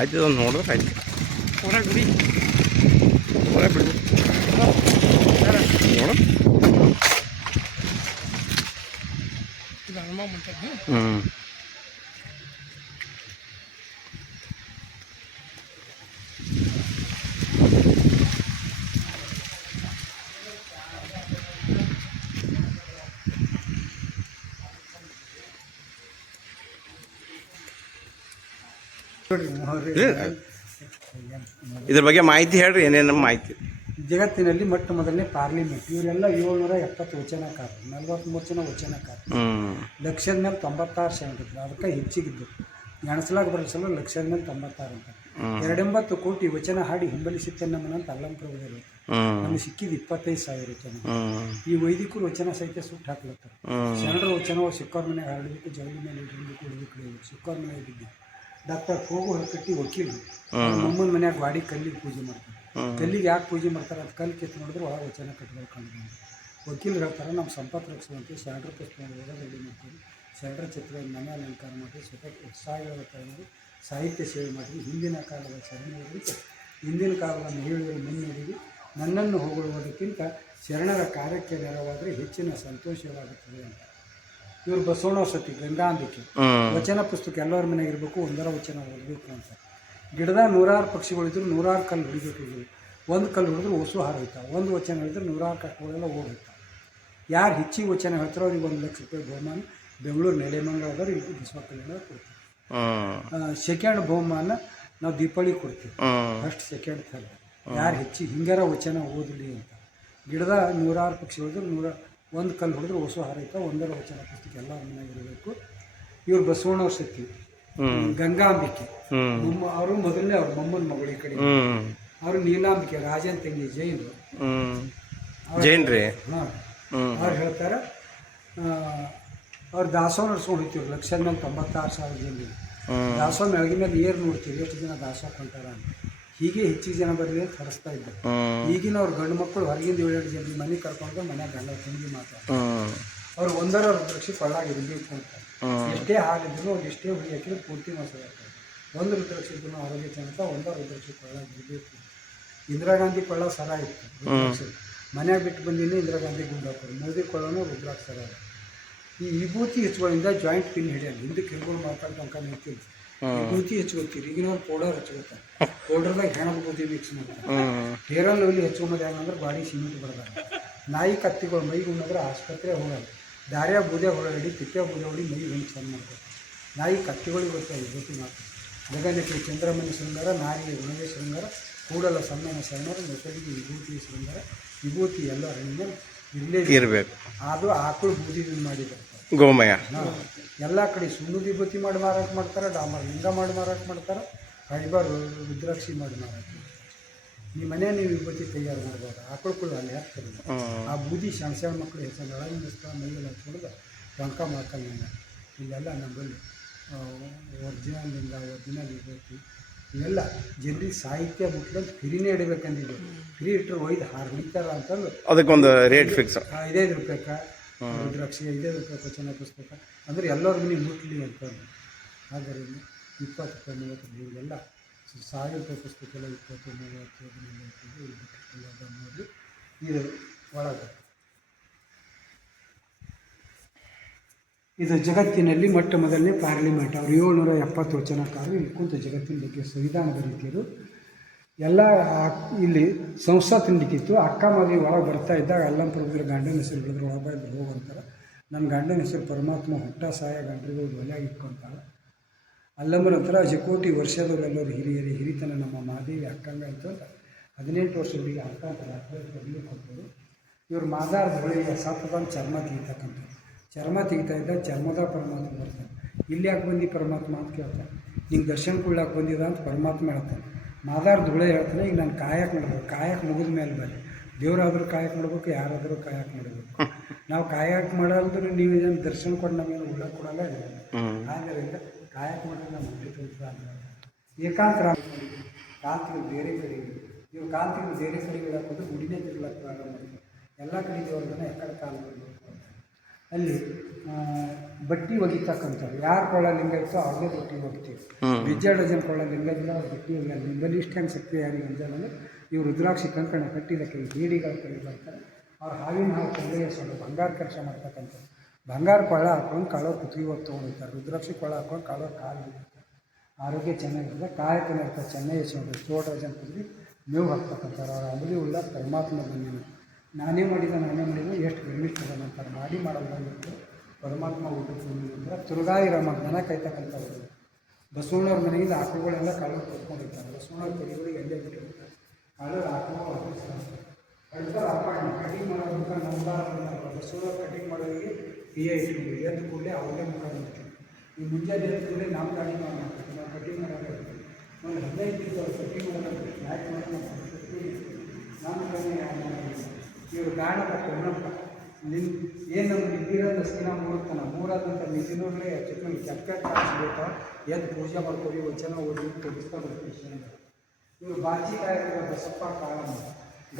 ಆಯ್ತು ಒಂದು ನೋಡಿದ್ರೆ ಆಯ್ತು ಹೊರಗೆ ಬಿಡಿ ಹೊರಗೆ ಬಿಡಿ ನೋಡ ಇದು ಹನುಮ ಮುಂಚದ್ದು ಇದ್ರ ಬಗ್ಗೆ ಮಾಹಿತಿ ಹೇಳ್ರಿ ಏನೇನು ಮಾಹಿತಿ. ಜಗತ್ತಿನಲ್ಲಿ ಮೊಟ್ಟ ಮೊದಲನೇ ಪಾರ್ಲಿಮೆಂಟ್ ಇವರೆಲ್ಲ 770 ವಚನಕಾರ, 43 ಜನ ವಚನಕಾರ, ಲಕ್ಷದ ಮೇಲೆ 96 ಶರಣರಿದ್ರು. ಅದಕ್ಕೆ ಹೆಚ್ಚಿಗಿದ್ದು ಎಣಸಲಾಗ ಬರಸಲು ಲಕ್ಷದ ಮೇಲೆ 96 ಅಂತ 280 ಕೋಟಿ ವಚನ ಹಾಡಿ ಹಿಂಬಲಿಸುತ್ತೆ ನಮ್ಮನ್ನ ಅಂತ ಅಲ್ಲಂಪ್ರಭುಗಳು ನಮ್ಗೆ ಸಿಕ್ಕಿದ್ದು 25,000 ವಚನ. ಈ ವೈದಿಕರು ವಚನ ಸಹಿತ ಸುಟ್ಟು ಹಾಕ್ಲತ್ತಾರೆ. ಶರಣರ ವಚನವು ಸಿಕ್ಕವ್ರ ಮನೆಗೆ ಹರಡಬೇಕು, ಜವಳಿ ಮೇಲೆ ಇಡಬೇಕು, ಉಳಿದು ಸಿಕ್ಕವ್ರ ಮನೆಗೆ ಬಿದ್ದು. ಡಾಕ್ಟರ್ ಹೋಗು ಹೊರಕಟ್ಟಿ ವಕೀಲರು ನಮ್ಮನ ಮನ್ಯಾಗ ಗಾಡಿ ಕಲ್ಲಿಗೆ ಪೂಜೆ ಮಾಡ್ತಾರೆ. ಕಲ್ಲಿಗೆ ಯಾಕೆ ಪೂಜೆ ಮಾಡ್ತಾರೆ? ಅದು ಕಲ್ಲು ಕಿತ್ತು ನೋಡಿದ್ರೆ ಒಳಗೆ ವಚನ ಕಟ್ಟಬೇಕು ಕಂಡು. ವಕೀಲರು ಹೇಳ್ತಾರೆ ನಮ್ಮ ಸಂಪತ್ತು ರಕ್ಷಿಸುವಂತೆ ಶರಣರ ಪುಸ್ತಕ ಓದೋದಲ್ಲಿ ಮಾಡ್ತೀವಿ, ಶರಣರ ಚಿತ್ರ ಮನೆ ಅಲಂಕಾರ ಮಾಡಿ ಸ್ವತಃ ಉತ್ಸಾಹಗಳ ಮಾಡಿ ಸಾಹಿತ್ಯ ಸೇವೆ ಮಾಡಿ ಹಿಂದಿನ ಕಾಲದ ಶರಣರಿಗೆ ಹಿಂದಿನ ಕಾಲದ ಮಹಿಳೆಯರು ಮುನ್ನಡೆದು ನನ್ನನ್ನು ಹೊಗಳುವುದಕ್ಕಿಂತ ಶರಣರ ಕಾರ್ಯಕ್ಕೆ ನೆರವಾದರೆ ಹೆಚ್ಚಿನ ಸಂತೋಷವಾಗುತ್ತದೆ ಅಂತ. ಇವರು ಬಸವಣ್ಣ ಸತಿ ಗಂಗಾಂಬಿಕೆ ವಚನ ಪುಸ್ತಕ ಎಲ್ಲರ ಮನೆಗೆ ಇರಬೇಕು, ಒಂದರ ವಚನ ಓದಬೇಕು ಅಂತ. ಗಿಡದಾಗ 100 ಪಕ್ಷಿಗಳಿದ್ರು 100 ಕಲ್ಲು ಹೊಡಿಬೇಕು. ಒಂದು ಕಲ್ಲು ಹೊಡೆದ್ರೆ ಓಸು ಹಾರ ಹೋಯ್ತಾವೆ, ಒಂದು ವಚನ ಹೇಳಿದ್ರೆ 100 ಕಟ್ಟುಗಳೆಲ್ಲ ಓಡೋಯ್ತಾವೆ. ಯಾರು ಹೆಚ್ಚಿಗೆ ವಚನ ಹೇಳ್ತಾರೋ ಅವ್ರಿಗೆ 1 ಲಕ್ಷ ರೂಪಾಯಿ ಬಹುಮಾನ ಬೆಂಗಳೂರು ನೆಲೆಮಂಗಲದವ್ರು ಇಲ್ಲಿ ಬಸವ ಕಲ್ಯಾಣ ಕೊಡ್ತೀವಿ. ಸೆಕೆಂಡ್ ಬಹುಮಾನ ನಾವು ದೀಪಾವಳಿ ಕೊಡ್ತೀವಿ. ಫಸ್ಟ್ ಸೆಕೆಂಡ್ ಥರ್ಡ್ ಯಾರು ಹೆಚ್ಚಿಗೆ ಹಿಂಗಾರ ವಚನ ಓದಲಿ ಅಂತ. ಗಿಡದಾಗ 100 ಪಕ್ಷಿ ಹೊಡೆದ್ರೆ 1 ಕಲ್ಲು ಹೊಡೆದ್ರೆ ಓಸು ಹಾರೈತ, ಒಂದರ ವಚನ ಪುಸ್ತಕ ಎಲ್ಲ ಮನೆಯಾಗ ಇರಬೇಕು. ಇವ್ರು ಬಸವಣ್ಣವ್ರ ಸತಿ ಗಂಗಾಂಬಿಕೆ ಅವರು ಮೊದಲನೇ ಅವ್ರ ಮೊಮ್ಮನ ಮಗಳು. ಈ ಕಡೆ ಅವರು ನೀಲಾಂಬಿಕೆ ರಾಜನ್ ತಂಗಿ ಜೈನರು ಜೈನ್ರಿ. ಹಾಂ ಅವ್ರು ಹೇಳ್ತಾರೆ ಅವ್ರು ದಾಸೋಹ ನಡ್ಸ್ಕೊಂಡು ಹೋಗ್ತೀವಿ. ಲಕ್ಷದ ಮೇಲೆ 96,000 ಜನ ದಾಸೋಹ ಮೆಳಗಿ ಮೇಲೆ ಏರು ನೋಡ್ತೀವಿ ಎಷ್ಟು ಜನ ದಾಸೋಹ ಕೊಂಟಾರ ಅಂತ. ಹೀಗೆ ಹೆಚ್ಚಿಗೆ ಜನ ಬರಲಿ ಅಂತ ಹರಿಸ್ತಾ ಇದ್ದಾರೆ. ಈಗಿನ ಅವ್ರ ಗಂಡು ಮಕ್ಕಳು ಹೊರಗಿಂದ 7 ಜನ ಮನೆ ಕರ್ಕೊಂಡು ಮನ್ಯಾಗ ಗಂಡ ತಂಗಿ ಮಾತಾಡ್ತಾರೆ. ಅವ್ರು ಒಂದರ ರುದ್ರಾಕ್ಷಿ ಕೊಳ್ಳಾಗಿ ಇರಬೇಕು ಅಂತ. ಎಷ್ಟೇ ಹಾಲಿದ್ರು ಅವ್ರು ಎಷ್ಟೇ ಹುಳಿ ಹಾಕಿದ್ರು ಪೂರ್ತಿ ಮೊಸರು ಆಗ್ತದೆ. ಒಂದು ರುದ್ರಾಕ್ಷಿ ಇದ್ರು ಆರೋಗ್ಯ ಚೆನ್ನತ, ಒಂದರ ರುದ್ರಾಕ್ಷಿ ಕೊಳ್ಳಾಗಿ ಇರಬೇಕು. ಇಂದಿರಾ ಗಾಂಧಿ ಕೊಳ್ಳ ಸರ ಇತ್ತು ರುದ್ರಾಕ್ಷಿ. ಮನ್ಯಾಗ ಬಿಟ್ಟು ಬಂದಿನಿ ಇಂದಿರಾ ಗಾಂಧಿ ಗುಂಡು ಹಾಕೋರು. ಮೋದಿ ಕೊಳ್ಳೋನು ರುದ್ರಾಕ್ಷಿ ಸರ. ಈ ವಿಭೂತಿ ಹೆಚ್ಚುಗಳಿಂದ ಜಾಯಿಂಟ್ ಪಿನ್ ಹಿಡಿಯಲ್ಲ. ಹಿಂದಕ್ಕೆ ಹಿಡ್ಕೊಂಡು ಮಾತಾಡ್ತಂಕ ನಿಂತಿಲ್ಲ. ವಿಭೂತಿ ಹೆಚ್ಚುಗೊತ್ತೀರಿ. ಈಗಿನವ್ರು ಪೌಡರ್ ಹಚ್ಕೋತಾರೆ. ಪೌಡರ್ದಾಗ ಹೆಣದ ಬೂದಿ ಮಿಕ್ಸ್ ಮಾಡ್ತಾರೆ. ಹೇರಲ್ ಅಲ್ಲಿ ಹೆಚ್ಚುಗೋದು ಹೆಂಗಂದ್ರೆ ಬಾಡಿ ಸಿಮೆಂಟ್ ಬರ್ತಾರೆ. ನಾಯಿ ಕತ್ತಿಗಳು ಮೈಗೆ ಉಣ್ಣಂದ್ರೆ ಆಸ್ಪತ್ರೆ ಹೋಗಲ್ಲ. ದಾರ್ಯ ಬೂದೆ ಹೊರಗಡಿ ತಿಪ್ಪೆ ಬೂದೆ ಹೊಡಿ ಮೈ ಹೆಂಗೆ ಚೆಂದ ಮಾಡ್ತಾರೆ. ನಾಯಿ ಕತ್ತಿಗಳಿಗೆ ಗೊತ್ತಾಗ ವಿಭೂತಿ ಮಾಡ್ತಾರೆ. ಗಗನಕ್ಕೆ ಚಂದ್ರಮಣಿ ಶೃಂಗಾರ, ನಾರಿಗೆ ಗುಣವೇ ಶೃಂಗಾರ, ಕೂಡಲ ಸಮ್ಮೇನ ಶರಣರು, ಮೆಸರಿಗೆ ವಿಭೂತಿ ಶೃಂಗಾರ. ವಿಭೂತಿ ಎಲ್ಲ ಹಣ್ಣಿನ ಇಲ್ಲೇ ಇರಬೇಕು. ಅದು ಆಕಳು ಬೂದಿದಿಂದ ಮಾಡಿದ್ದಾರೆ. ಗೋಮಯ ಎಲ್ಲ ಕಡೆ ಸುಣ್ಣು ವಿಭೂತಿ ಮಾಡಿ ಮಾರಾಟ ಮಾಡ್ತಾರೆ, ಡಾಮರ್ ಲಿಂಗ ಮಾಡಿ ಮಾರಾಟ ಮಾಡ್ತಾರೆ, ಫೈಬರ್ ರುದ್ರಾಕ್ಷಿ ಮಾಡಿ ಮಾರಾಟ ಮಾಡ್ತಾರೆ. ನಿಮ್ಮ ಮನೆ ನೀವು ವಿಭೂತಿ ತಯಾರು ಮಾಡ್ಬೋದು. ಆಕಳುಗಳು ಅಲ್ಲಿ ಹಾಕ್ತಾರೆ. ಆ ಬೂದಿ ಸಣ್ಣ ಸಣ್ಣ ಮಕ್ಕಳು ಹೆಚ್ಚು ಒಳಗಿನ ಸ್ಥಳ ಮೈಯಲ್ಲಿ ಹಚ್ಕೊಂಡು ಟೊಂಕ ಮಾಡ್ಕೊಂಡು ಇಲ್ಲೆಲ್ಲ ನಮ್ಮಲ್ಲಿ ಒರಿಜಿನಲ್ ಲಿಂಗ, ಒರಿಜಿನಲ್ ವಿಭೂತಿ ಇವೆಲ್ಲ ಜನರಿಗೆ ಸಾಹಿತ್ಯ ಮುಟ್ಲಂತ ಫ್ರೀನೇ ಇಡಬೇಕಂದಿದ್ದು. ಫ್ರೀ ಇಟ್ಟರೆ ಒಯ್ದು ಹೊಡಿತಾರ ಅಂತಂದು ಅದಕ್ಕೊಂದು ರೇಟ್ ಫಿಕ್ಸ್. 5 ರೂಪಾಯಿಗೆ ರುದ್ರಾಕ್ಷಿ, 5 ರೂಪಾಯಿ ವಚನ ಪುಸ್ತಕ ಅಂದರೆ ಎಲ್ಲರ ಮನೆ ಮುಟ್ಲಿ ಅಂತಂದು. ಆದ್ದರಿಂದ 20 ರೂಪಾಯಿ 30 ರೂಪಾಯಿ ಇವೆಲ್ಲ 1000 ರೂಪಾಯಿ ಪುಸ್ತಕ ಎಲ್ಲ 20, 30, 40 ನೋಡಿ ಇದು ಒಳಗೆ. ಇದು ಜಗತ್ತಿನಲ್ಲಿ ಮೊಟ್ಟ ಮೊದಲನೇ ಪಾರ್ಲಿಮೆಂಟ್. ಅವರು 770 ವಚನಕಾರರು ಇಲ್ಲಿ ಕುಂತು ಜಗತ್ತಿನ ಬಗ್ಗೆ ಸಂವಿಧಾನ ಬರೀತಿರು. ಎಲ್ಲ ಇಲ್ಲಿ ಸಂಸತ್ ನಡೀತಿತ್ತು. ಅಕ್ಕ ಮದುವೆ ಒಳಗೆ ಬರ್ತಾ ಇದ್ದಾಗ ಅಲ್ಲಂಪ್ರಭುದ್ರ ಗಂಡನ ಹೆಸರು ಹೇಳಿದ್ರು ಒಳಗೆ ಹೋಗಂತಾರೆ. ನನ್ನ ಗಂಡನ ಹೆಸರು ಪರಮಾತ್ಮ ಹುಟ್ಟ ಸಹಾಯ ಗಂಡರಿಗೆ ಒಲೆಯಾಗಿ ಇಟ್ಕೊಂತಾರೆ. ಅಲ್ಲಮ್ಮನ ಹತ್ರ ಅಜಕೋಟಿ ವರ್ಷದವರೆಲ್ಲರೂ ಹಿರಿತನ ನಮ್ಮ ಮಾದೇವಿ ಅಕ್ಕಂಗ ಆಯಿತು ಅಂತ 18 ವರ್ಷ ಹುಡುಗಿ ಅಕ್ಕ ಕೊಟ್ಟರು. ಇವರು ಮಾದಾರ ಹೊಳೆಯ ಸತ್ತದಂತ ಚರ್ಮ ತೆಗಿತಕ್ಕಂಥ ಚರ್ಮ ತೆಗಿತಾ ಇದ್ದ ಚರ್ಮದ ಪರಮಾತ್ಮ ಬರ್ತಾನೆ. ಇಲ್ಲಿ ಯಾಕೆ ಬಂದು ಪರಮಾತ್ಮ ಅಂತ ಕೇಳ್ತಾನೆ. ನಿಂಗೆ ದರ್ಶನ ಕೊಡ್ಲಾಕೆ ಬಂದಿದ ಅಂತ ಪರಮಾತ್ಮ ಹೇಳ್ತಾನೆ. ಮಾದಾರ ಧುಳೆ ಹೇಳ್ತಾನೆ ಈಗ ನಾನು ಕಾಯಕ್ಕೆ ಮಾಡ್ಬೇಕು. ಕಾಯಕ್ಕೆ ಮುಗಿದ ಮೇಲೆ ಬನ್ನಿ. ದೇವರಾದರೂ ಕಾಯಕ್ಕೆ ಮಾಡ್ಬೇಕು, ಯಾರಾದರೂ ಕಾಯಕ್ಕೆ ಮಾಡಬೇಕು. ನಾವು ಕಾಯಕ್ಕೆ ಮಾಡೋದ್ರೆ ನೀವು ಏನು ದರ್ಶನ ಕೊಟ್ಟು ನಮಗೇನು ಉಳ್ಳ ಕೊಡಲ್ಲ. ಆದ್ದರಿಂದ ಕಾಯಕ್ಕೆ ಮಾಡೋದು ಮಂತ್ರಿ ಕೆಲಸ ಏಕಾಂತರ ಕಾಂತಿಗಳು ಬೇರೆ ಕಡೆ ಇವು ಕಾಂತಿಗಳು ಬೇರೆ ಕಡೆಗೆ ಹಾಕೋದು ಗುಡಿನೇ ತಿರ್ಲಕ್ಕೆ ಪ್ರಾರಂಭ ಮಾಡ್ತಾರೆ. ಎಲ್ಲ ಕಡೆ ದೇವ್ರನ್ನ ಎಕ್ಕಡೆ ಕಾಲ ಅಲ್ಲಿ ಬಟ್ಟಿ ಒಗಿತಕ್ಕಂಥವ್ರು ಯಾರು ಕೊಳ್ಳ ಲಿಂಗ ಇತ್ತೋ ಅವ್ರನ್ನೇ ಬಟ್ಟಿ ಒಗಿತೀವಿ. ಹ್ಮ್. ಬಿಜ್ಜ ಡಜನ್ ಕೊಳ್ಳ ಲಿಂಗ ಇಲ್ಲ ಅವ್ರು ಬಟ್ಟಿ ಒಗಿಯಲ್ಲ. ನಿಂಬಲ್ಲಿ ಇಷ್ಟು ಹೆಂಗೆ ಶಕ್ತಿ ಯಾರಿಗೆ ಅಂಜಲ್ಲ. ಇವ್ರು ರುದ್ರಾಕ್ಷಿ ಕಂಕಣ ಕಟ್ಟಿದಕ್ಕೆ ಬೀಡಿಗಳ ಕಡೆ ಬರ್ತಾರೆ. ಅವ್ರು ಹಾವಿನ ಹಾವು ಕೊಂಡೆಯ ಸೊಳ್ಳೆ ಬಂಗಾರ ಕೆಲಸ ಮಾಡ್ತಕ್ಕಂಥವ್ರು. ಬಂಗಾರ ಕೊಳ್ಳ ಹಾಕೊಂಡು ಕಾಳವ್ರು ಕುತ್ತಿಗೆ ಹೋಗಿ ತೊಗೊಂಡಿರ್ತಾರೆ. ರುದ್ರಾಕ್ಷಿ ಕೊಳ್ಳ ಹಾಕೊಂಡು ಕಾಳವ್ರು ಕಾಲು ಬಿಡ್ತಾರೆ. ಆರೋಗ್ಯ ಚೆನ್ನಾಗಿರ್ತದೆ, ಕಾಯಕನ ಇರ್ತದೆ, ಚೆನ್ನಾಗಿ ಹೆಚ್ಕೊಂಡು ತೋಟ ಡಜನ್ ಕುದ್ರಿ ಮೇವು ಹಾಕ್ತಕ್ಕಂಥವ್ರು. ಅವ್ರ ಅಂಬಲಿ ಉಳ್ಳ ಪರಮಾತ್ಮ ಬಂದಿನ ನಾನೇ ಮಾಡಿದ ಎಷ್ಟು ಗರ್ಮಿಷ್ಠದ ಅಂತಾರೆ. ಮಾಡಲ್ಲ ಬಂದಿತ್ತು ಪರಮಾತ್ಮ ಊಟಕ್ಕೆ ತುರುಗಾಯಿ ರಾಮ ದನ ಕಾಯ್ತಕ್ಕಂಥವ್ರು. ಬಸವಣ್ಣವ್ರ ಮನೆಯಿಂದ ಆಕಳುಗಳೆಲ್ಲ ಕಾಳವ್ರು ಕೊಟ್ಕೊಂಡಿರ್ತಾರೆ. ಬಸವಣ್ಣವ್ರ ಕೈಗಳಿಗೆ ಎಲ್ಲೇ ಬಿಟ್ಟಿರ್ತಾರೆ. ಕಾಳವ್ರು ಆಕಳುಗಳು ಕಳ್ತಾರೆ ಅಪಾರ್ಟ್ನ ಕಟಿಂಗ್ ಮಾಡೋದಕ್ಕ ಬಸವಣ್ಣವ್ರು ಕಟಿಂಗ್ ಮಾಡೋರಿಗೆ ಇಟ್ಕೊಂಡು ಎದ್ದು ಕೂಡಲೇ ಅವ್ರೇ ಮುಖ ಮಾಡ್ತೀವಿ. ಈ ಮುಂಜಾನೆ ಎದ್ದು ಕೂಡಲೇ ನಮ್ಮ ಗಾಡಿ ಮಾಡ್ತೀವಿ. ನಾವು ಕಟಿಂಗ್ ಮಾಡೋದು ಒಂದು 15 ದಿವಸ ಕಟಿಂಗ್ ಮಾಡೋದು ಯಾಕೆ ಮಾಡಿ ನಾನು ಇವರು ಗಾಣದ ಕೊಣ್ಣಪ್ಪ ಏನು ನಮ್ಗೆ ಇದ್ದಿರೋದು ಸ್ಕಿನ ಮೂರ್ತಾನ ಮೂರಾದಂಥ ನಿಧಿನೂರೇ ಚಿಕ್ಕ ಕೆಟ್ಟ ಕಾಣಿಸ್ಬೇಕು. ಎದ್ದು ಪೂಜೆ ಮಾಡ್ಕೊಡಿ ವಚನ ಓದಿ ತೆಗಿಸ್ತಾ ಬರ್ತೀವಿ. ಇವರು ಬಾಚಿಕಾಯ ಬಸಪ್ಪ ಕಾಳಮ್ಮ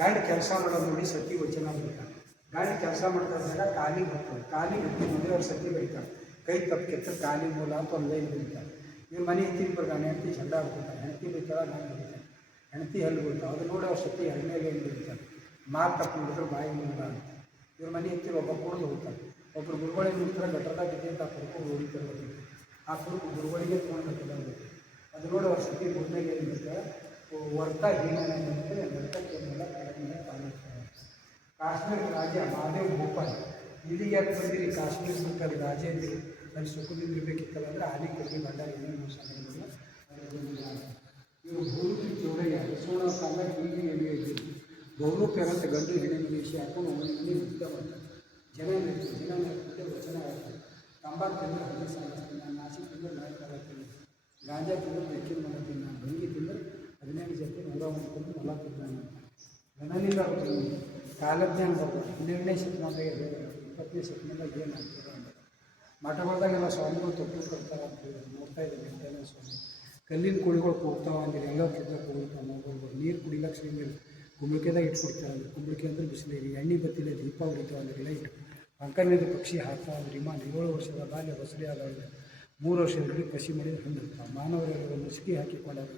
ಗಾಡಿ ಕೆಲಸ ಮಾಡೋದು ನೋಡಿ ಸತಿ ವಚನ ಬರೀತಾರೆ. ಗಾಡಿ ಕೆಲಸ ಮಾಡ್ತಾ ಇದ್ದಾಗ ಕಾಲಿಗೆ ಬರ್ತದೆ. ಕಾಲಿಗೆ ಹತ್ತಿ ಮದುವೆಯವ್ರು ಸತಿ ಬರೀತಾರೆ. ಕೈ ತಪ್ಪು ಕೆತ್ತ ಕಾಲಿ ಮೂಲ ಅಂತ ಒಂದು ಲೈನ್ ಬರೀತಾರೆ. ಇವ್ರ ಮನೆ ಇತ್ತಿನ ಹೆಂಡತಿ ಜಂಡ ಹಾಕ್ಬಿಡ್ತಾರೆ. ಹೆಂಡತಿ ಬರೀತಾಳೆ, ನಾನು ಬರೀತಾರೆ. ಹೆಂಡತಿ ಹಲ್ಲು ಬೀಳ್ತಾವೆ. ಅದು ನೋಡಿ ಅವ್ರ ಸತಿ ಎರಡನೇ ಲೈನ್ ಬರೀತಾರೆ. ಮಾತು ತಪ್ಪಿಬಿಟ್ರೆ ಬಾಯಿ ಮೂಲ ಅಂತ. ಇವ್ರ ಮನೆ ಎತ್ತಿರ ಒಬ್ಬ ಕುಡಿದು ಹೋಗ್ತಾರೆ. ಒಬ್ಬರು ಗುರುಗಳಿಗೆ ನಿಂತಾರೆ ಗಟ್ಟರದಾಗ ಬಿದ್ದಂತ ಕುಡ್ಕೊಂಡು ಹೊಡಿತಾರೆ ಬರ್ತೈತೆ. ಆ ಕುಡುಕು ಗುರುಗಳಿಗೆ ತೊಗೊಂಡು ಅದು ನೋಡಿ ಅವ್ರ ಸತಿ ಮೂರನೇಗೆ ಏನು ಬರ್ತದೆ ವರ್ತ ಏನೇನಾಗುತ್ತೆ ನರ್ತಕ್ಕೆಲ್ಲ ಕೆಳಗಿನ ಕಾಣುತ್ತಾರೆ. ಕಾಶ್ಮೀರ ರಾಜ ಮಹಾದೇವ್ ಭೂಪಾಲ್ ಇಲ್ಲಿಗೆ ಯಾಕೆ ಬಂದಿರಿ ಕಾಶ್ಮೀರ ಸರ್ಕಾರಿ ರಾಜ ಇದ್ದೀರಿ ಅಲ್ಲಿ ಸುಖದಿಂದ ಇರಬೇಕಿತ್ತಲ್ಲ ಅಂದರೆ ಆನೆ ಕೊಡಿ ಗಂಡ ಏನೇನು ಮೋಸ ಮಾಡಿಲ್ಲ. ಇವರು ಭೂರುಪಿ ಚೌಡಯ್ಯ ಬಸವಣ್ಣ ಕಾಲ ಹೀಗೆ ಎಳೆಯಿದ್ರು. ಬಹುರೂಪ್ಯರ ಅಂತ ಗಂಡು ಹೆಣ್ಣಿನ ವಿಷಯ ಹಾಕೊಂಡು ಒಂದು ಯುದ್ಧ ಮಾಡ್ತಾರೆ. ಜನ ನೃತ್ಯ ವಚನ ಆಗ್ತಾರೆ. ತಂಬಾಕು ತಿಂದರೆ 10 ಸಾವಿರ ನಾನು ನಾಸಿ ತಿಂದರೆ 4 ಗಾಂಜಾ ತಿಂದರೆ ಬೆಕ್ಕಿನ ಮಾಡೋದಿಲ್ಲ. ನಾನು ಭಂಗಿ ತಿಂದರೆ 15 ಜೊತೆ 101 40 ಗಣನಿಂದ ಕಾಲಜ್ಞಾನ ಬರ್ತಾರೆ. 12ನೇ ಶತಮಾನದಾಗ 20ನೇ ಶತಮಾನದಾಗ ಏನಾಗ್ತದೆ ಅಂದರೆ ಮಠಗಳದಾಗೆಲ್ಲ ಸ್ವಾಮಿಗಳು ತಪ್ಪು ಕೊಡ್ತಾರೆ ಅಂತ ಹೇಳಿ ನೋಡ್ತಾ ಇದ್ದಾರೆ. ಎಂಟನೇ ಸ್ವಾಮಿ ಕಲ್ಲಿನ ಕುಳಿಗಳು ಕೂಗ್ತಾವೆ ಅಂದರೆ ಎಲ್ಲ ತಿಂದ್ರೆ ಕೂಗ್ತಾವೆ. ಮೊಬೈಲ್ಗಳು ನೀರು ಕುಡಿಲಕ್ಕೆ ಸಿಂಗಿಲ್ಲ ಕುಂಬಳಿಕೆದಾಗ ಇಟ್ಕೊಡ್ತಾರೆ. ಅಂದ್ರೆ ಕುಂಬಳಿಕೆ ಅಂದರೆ ಬಿಸಿಲೇರಿ ಎಣ್ಣೆ ಬತ್ತಿಲೆ ದೀಪ ಉರಿತಾವೆ ಅಂದರೆ ಲೈಟ್ ಅಂಕನಿಂದ ಪಕ್ಷಿ ಹಾಕ್ತಾವೆ. ಅಂದರೆ ವಿಮಾನ 7 ವರ್ಷದ ಬಾಲ್ಯ ಬಸರಿ ಆದವರಿಗೆ 3 ವರ್ಷದಲ್ಲಿ ಕಸಿ ಮಾಡಿದ್ರೆ ಹಂಗಿರ್ತಾವೆ. ಮಾನವರಿಗೆ ಮುಸುಕಿ ಹಾಕಿಕೊಂಡಾಗ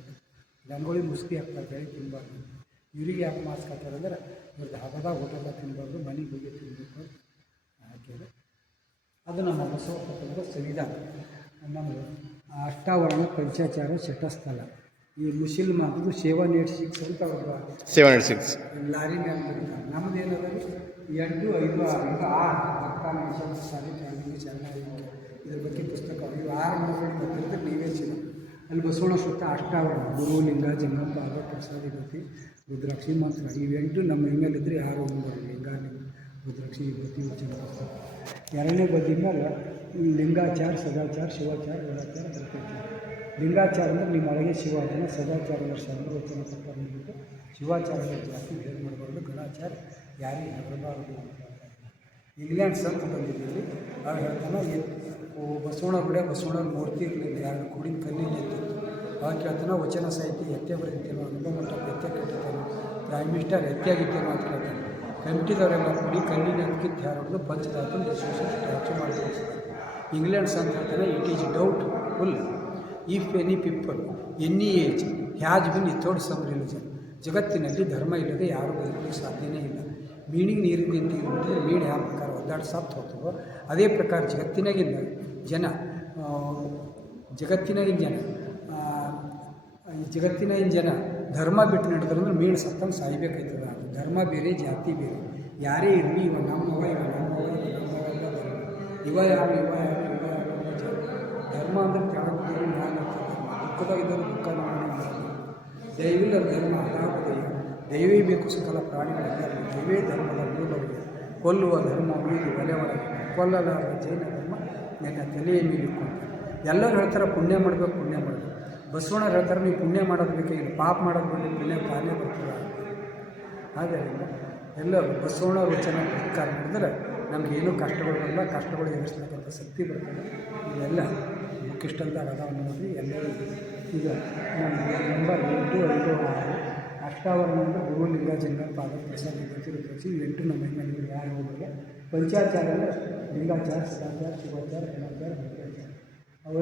ದನಗಳಿಗೆ ಮುಸುಕಿ ಹಾಕ್ತಾರೆ. ಬೆಳೆ ತಿನ್ನಬಾರ್ದು. ಇವರಿಗೆ ಯಾಕೆ ಮಾಸ್ಕ್ ಹಾಕ್ತಾರೆ ಅಂದರೆ ಇವ್ರದ್ದು ಹಬ್ಬದಾಗ ಹೋಟೆಲ್ಲ ತಿನ್ನಬಾರ್ದು, ಮನೆಗೆ ಹೋಗಿ ತಿನ್ನಬೇಕು ಅಂತ ಹಾಕಿದ್ರೆ ಅದು ನಮ್ಮ ಬಸವ ತತ್ವದ ಸಂವಿಧಾನ. ನಮ್ಮದು ಅಷ್ಟಾವರಣ ಪಂಚಾಚಾರ ಶಟಸ್ಥಲ. ಈ ಮುಸಲ್ಮಾನರು 786 ಅಂತ ಅವರು 786 ಲಾರಿ ಮೇಲೆ ಬರೀತಾರೆ. ನಮ್ಮದು ಏನದ 8, 5, 6 ಭಕ್ತಾನ ಸಾರಿ ಫ್ಯಾಮಿಲಿ ಚೆನ್ನಾಗಿ ಇದ್ರ ಬಗ್ಗೆ ಪುಸ್ತಕ ಇವು 6 ಮಾಡ್ಕೊಂಡು ಬರ್ತಿರ್ತಾರೆ. ನೀವೇ ಚಿನ್ನ ಅಲ್ಲಿ ಬಸವಣ್ಣ ಸುತ್ತ ಅಷ್ಟಾವರಣ ಗುರು ಲಿಂಗ ಜಂಗಮ ಪಾದ ಪ್ರಸಾದಿಪತಿ ರುದ್ರಾಕ್ಷಿ ಮಂತ್ರ ಇವೆಂಟು ನಮ್ಮ ಇಮೇಲಿದ್ದರೆ ಯಾರು ಬರಲಿ. ಲಿಂಗ ರುದ್ರಾಕ್ಷಿ ವಿಭೂತಿ ವಚನ ಪುಸ್ತಕ. ಎರಡನೇ ಬದಿ ಮೇಲೆ ಲಿಂಗಾಚಾರ ಸದಾಚಾರ ಶಿವಾಚಾರ ಗಣಾಚಾರ ಬರ್ತೈತಿ. ಲಿಂಗಾಚಾರ ಅಂದರೆ ನಿಮ್ಮ ಒಳಗೆ ಶಿವಾಚಾರ, ಸದಾಚಾರ ಅಂದರೆ ವಚನ ಪತ್ರ ಬಂದ್ಬಿಟ್ಟು ಶಿವಾಚಾರ ಜಾಸ್ತಿ ಭೇದ ಮಾಡಬಾರ್ದು, ಗಣಾಚಾರ ಯಾರಿಗೆ ಹೆದರಬಾರ್ದು ಅಂತ ಹೇಳ್ತಾರೆ. ಇಂಗ್ಲೆಂಡ್ ಸಂತ ಬಂದಿದ್ದೀವಿ ಅವ್ರು ಹೇಳ್ತಾನೆ ಬಸವಣ್ಣ ಕೂಡ ಬಸವಣ್ಣವ್ರ ಮೂರ್ತಿ ಇರಲಿಲ್ಲ, 2 ಕೂಡಿನ ಕಲ್ಲಿನ ಎತ್ತಿತ್ತು. ಅವಾಗ ಕೇಳ್ತಾನೆ ವಚನ ಸಾಹಿತ್ಯ ಎತ್ತೆ ಬರೀತೇನೋ, ಅನುಭವ ಮಂಟಪ ಎತ್ತೆ ಕಟ್ಟಿದ್ದೇನೋ, ಪ್ರೈಮ್ ಮಿನಿಸ್ಟರ್ ಎತ್ತೆಯಾಗಿತ್ತೇನೋ ಅಂತ ಕೇಳ್ತಾನೆ. ಕಮಿಟಿದವರೆಲ್ಲ ಕೂಡಿ ಕಲ್ಲಿನ ಎತ್ತಿತ್ತು ಯಾರು ಪಂಚದಾತು ಸ್ಟ್ಯಾಚು ಮಾಡಿ ಇಂಗ್ಲೆಂಡ್ ಸಂತ ಹೇಳ್ತಾನೆ it is doubtful if any people any age has been without some religion. ಜಗತ್ತಿನಲ್ಲಿ ಧರ್ಮ ಇಲ್ಲದೆ ಯಾರೂ ಬದುಕಲಿಕ್ಕೆ ಸಾಧ್ಯನೇ ಇಲ್ಲ. ಮೀನಿಗೆ ನೀರಿಂದ ಬಿಟ್ಟಿದ್ರೆ ಮೀನು ಯಾವ ಪ್ರಕಾರ ಒದ್ದಾಡಿ ಸತ್ತು ಹೋಗ್ತದೋ ಅದೇ ಪ್ರಕಾರ ಜಗತ್ತಿನಾಗಿಂದ ಜನ ಧರ್ಮ ಬಿಟ್ಟು ನಡೆದ್ರೆ ಮೀನು ಸತ್ತಂಗೆ ಸಾಯ್ಬೇಕಾಯ್ತದ. ಧರ್ಮ ಬೇರೆ ಜಾತಿ ಬೇರೆ, ಯಾರೇ ಇರಲಿ ಇವ ನಮ್ಮವ ಇವ ಯಾರು ಧರ್ಮ ಅಂದರೆ ಕೆಳಗಿದ್ದವರು ನಾನು ದುಃಖದಾಗಿದ್ದರು ದುಃಖ ಮಾಡಿ ದೈವಿಲ್ಲರ ಧರ್ಮ ಅನಾಹುದಯ ದೈವೇ ಬೇಕು ಸಕಲ ಪ್ರಾಣಿಗಳೆಲ್ಲರೂ ದೈವೇ ಧರ್ಮದ ಮೂಲವರಿಗೆ ಕೊಲ್ಲುವ ಧರ್ಮ ಉಳಿದು ಒಲೆ ಒಳಗೆ ಕೊಲ್ಲಲಾರದ ಜೈನ ಧರ್ಮ ನನ್ನ ತಲೆಯ ಮೇಲಿಕ್ಕೊಂಡು. ಎಲ್ಲರೂ ಹೇಳ್ತಾರೆ ಪುಣ್ಯ ಮಾಡಬೇಕು. ಬಸವಣ್ಣ ಹೇಳ್ತಾರೆ ನೀವು ಪುಣ್ಯ ಮಾಡೋದು ಬೇಕಾಗಿಲ್ಲ, ಪಾಪ ಮಾಡೋದು ಬಿಟ್ಟು ಪುಣ್ಯ ತಾನೇ ಬರ್ತದೆ. ಆದ್ದರಿಂದ ಎಲ್ಲರೂ ಬಸವಣ್ಣ ವಚನ ಪ್ರಕಾರ ಮಾಡಿದ್ರೆ ನಮಗೇನೂ ಕಷ್ಟಗಳು ಬರಲ್ಲ, ಕಷ್ಟಗಳು ಎದುರಿಸತಕ್ಕಂಥ ಶಕ್ತಿ ಬರ್ತದೆ. ಇವೆಲ್ಲ ಮುಖ್ಯಿಷ್ಟಂದಾಗ ಅದಾವ ನೋಡಿರಿ. ಎಲ್ಲರೂ ಈಗ ನಮಗೆ ನಂಬರ್ 8, 5, 6 ಅಷ್ಟಾವರಣ ಅಂದರೆ ಗುರು ಲಿಂಗ ಜಂಗಮ ಪಾದ ಪ್ರಸಾದ ರುದ್ರಾಕ್ಷಿ 8 ನಮ್ಮ ಮನೆಯಲ್ಲಿ ಯಾರು ಹೋಗಲ್ಲ. ಪಂಚಾಚಾರ ಅಂದರೆ ಲಿಂಗಾಚಾರ, ಸದಾಚಾರ, ಶಿವಾಚಾರ, ಗಣಾಚಾರ, ಭದ್ರಾಚಾರ. ಅವು